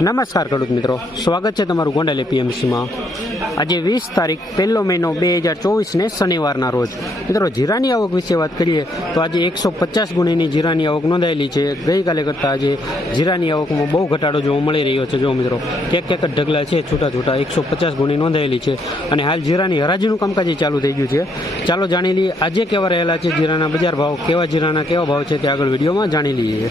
નમસ્કાર ખેડૂત મિત્રો. સ્વાગત છે તમારું ગોંડલ એપીએમસીમાં આજે વીસ તારીખ, પહેલો મહિનો બે હજાર ચોવીસને શનિવારના રોજ. મિત્રો, જીરાની આવક વિશે વાત કરીએ તો આજે એકસો પચાસ ગુણીની જીરાની આવક નોંધાયેલી છે. ગઈકાલે કરતાં આજે જીરાની આવકમાં બહુ ઘટાડો જોવા મળી રહ્યો છે. જો મિત્રો, ક્યાંક ક્યાંક ઢગલા છે, છૂટા છૂટા એકસો પચાસ ગુણી નોંધાયેલી છે. અને હાલ જીરાની હરાજીનું કામકાજ ચાલુ થઈ ગયું છે. ચાલો જાણી લઈએ, આજે કેવા રહેલા છે જીરાના બજાર ભાવ, કેવા જીરાના કેવા ભાવ છે તે આગળ વિડીયોમાં જાણી લઈએ.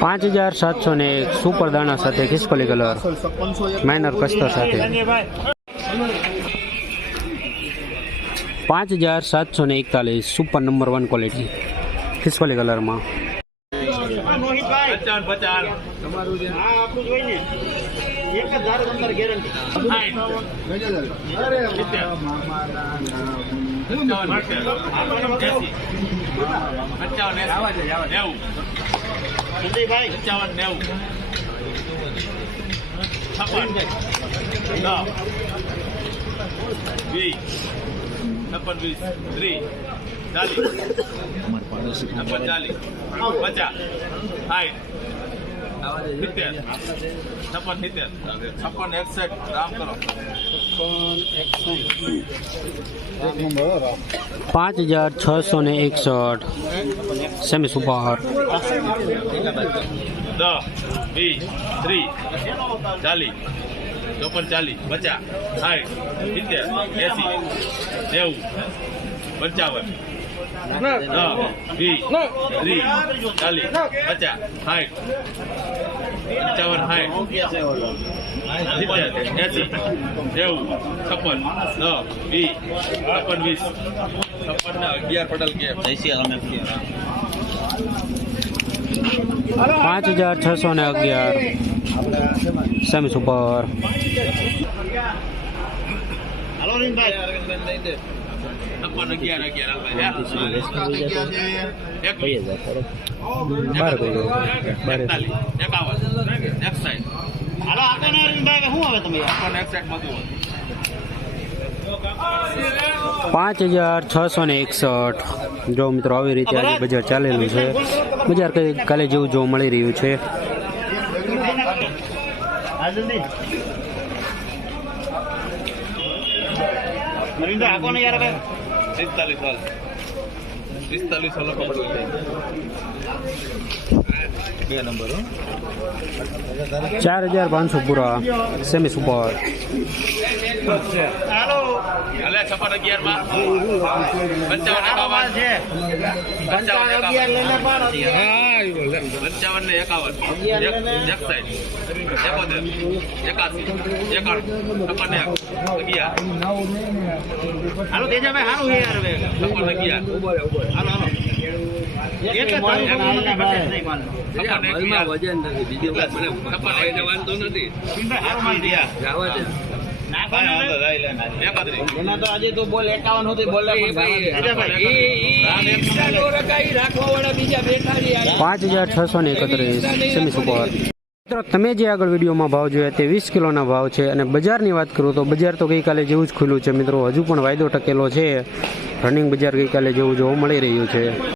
પાંચ હજાર સાતસો ને એક સુપર દાણા સાથે ખિસકોલી કલર. માઇનર કસ્તર સાથે. પાંચ હજાર સાતસો ને એકતાલીસ સુપર નંબર વન ક્વોલિટી. ખિસકોલી કલરમાં. છપ્પન વીસ ત્રીસ ચાલીસ છપ્પન ચાલીસ પચાસ સાઠ છપ્પન સિત્તેર છપ્પન એકસઠ રામ કરો પાંચ હજાર છસો ને એકસઠ. Semi super. દસ વીસ ત્રીસ, ચાલીસ ચોપન ચાલીસ, પચાસ, સાઠ, સિત્તેર, એસી, નેવું, પંચાવન. દસ વીસ ત્રીસ ચાલીસ પચાસ સાઠ નેવું છપ્પન વીસ છપ્પન ને અગિયાર પટેલ કે પાંચ હજાર છસો ને અગિયાર. Semi super. છપ્પન અગિયાર પાંચ હજાર છસો ને એકસઠ જો મિત્રો આવી રીતે આજે બજાર ચાલેલું છે બજાર કઈ કાલે જેવું જોવા મળી રહ્યું છે પિસ્તાલીસ વાલ પિસ્તાલીસ વાલો કપડું બે નંબર ચાર હજાર પાંચસો પૂરા સેમી સુપર અલે નથી અગિયારમાં પંચાવન એકાવન. પંચાવન એકાવન. પંચાવન ને એકાવન. એક સાઈડ. એકોતેર. એકાસી. એકાણું. છપ્પન એક. અગિયાર. છપ્પન અગિયાર. એના તો આજે તો બોલ એકાવન હતી બોલ. પાંચ હજાર છસો ને એકત્રીસ સેમી સુપર. મિત્રો તમે જે આગળ વિડીયોમાં ભાવ જોયા તે વીસ કિલોના ભાવ છે અને બજારની વાત કરું તો બજાર તો ગઈકાલે જેવું જ ખુલ્લું છે. મિત્રો હજુ પણ વાયદો ટકેલો છે. રનિંગ બજાર ગઈકાલે જેવું જોવા મળી રહ્યું છે.